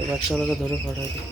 এই বাচ্চাগুলোকে ধরে পাঠাই দিই।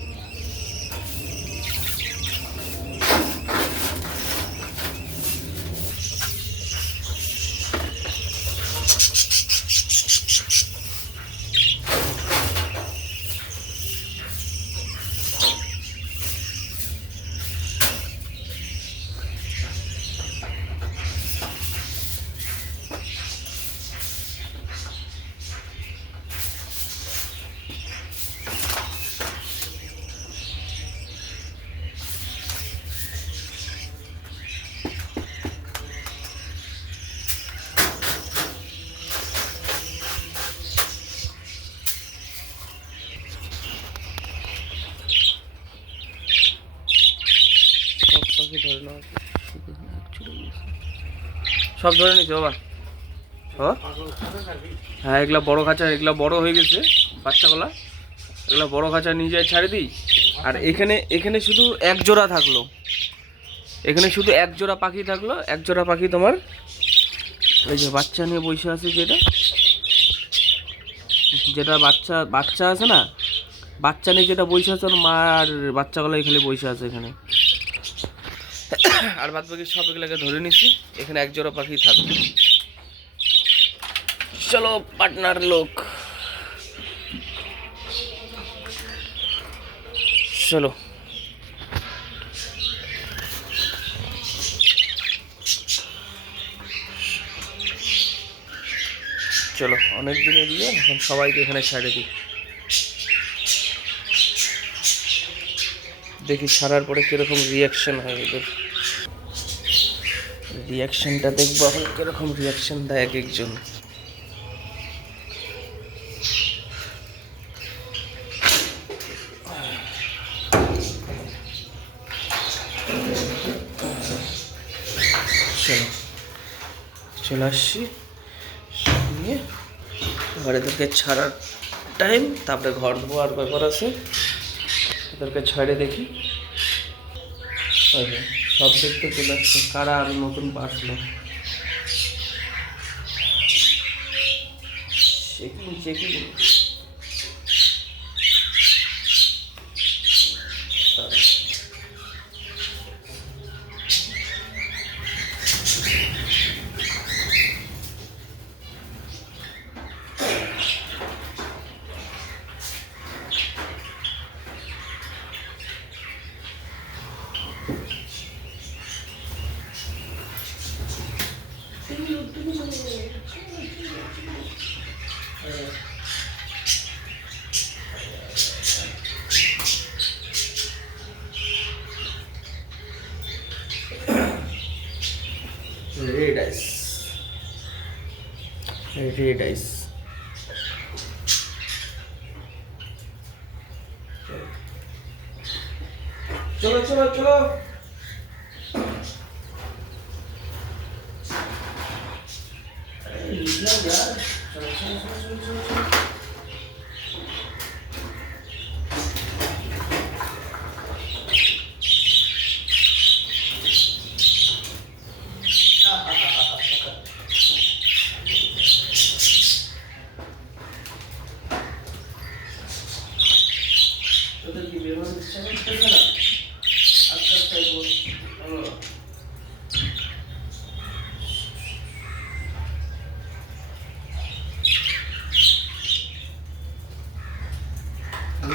সব ধরে নিচ্ছে বাবা। হ্যাঁ, এগুলা বড় খাঁচা, এগুলা বড় হয়ে গেছে বাচ্চাগুলা, এগুলা বড় খাঁচা নিয়ে যায় ছাড়ে দিই। আর এখানে শুধু এক জোড়া থাকলো, এখানে শুধু এক জোড়া পাখি থাকলো। এক জোড়া পাখি তোমার এই যে বাচ্চা নিয়ে বসে আছে, যেটা বাচ্চা আছে না, বাচ্চা নিয়ে যেটা বসে আছে, ওর মা আর বাচ্চাগুলো এখানে বসে আছে এখানে। আর বাদ বাকি সব এগুলোকে ধরে নিছি। এখানে এক জোড়া পাখি থাকবে। চলো পার্টনার লোক, চলো চলো, অনেক দিনে দিয়ে এখন সবাইকে এখানে ছেড়ে দিই। দেখি ছাড়ার পরে কিরকম রিয়াকশন হয় এদের। রিয়াকশনটা দেখবো এখন কিরকম রিয়াকশন দেয় এক একজন। চলে আসছি নিয়ে এবার এদেরকে ছাড়ার টাইম, তারপরে ঘর ধোয়ার ব্যাপার আছে। এদেরকে ছেড়ে দেখি। সব দেখতে চলে আসছে কারা আর নতুন আসলো। Checking checking red eyes, red eyes। চলো চলো চলো, তোদের কি বেরোনোর ইচ্ছা করতেছে না? আচ্ছা আচ্ছা,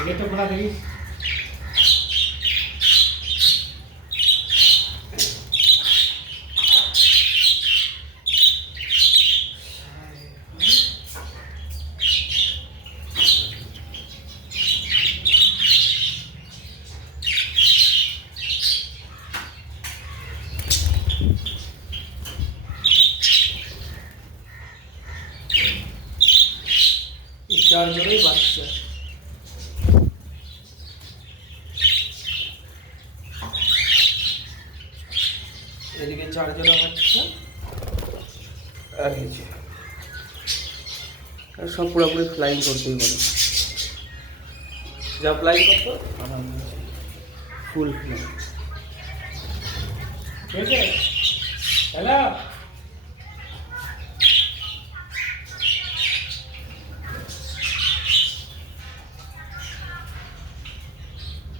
গেটটা খোলা দেখি। চারজনই বাচ্চা। এদিকে চারজন বাচ্চা আর নিচে, আর সব পুরোপুরি ফ্লাইং করতেই পারে। যা ফ্লাইং করতো ফুল ফ্লাইং। ঠিক আছে, হ্যালো।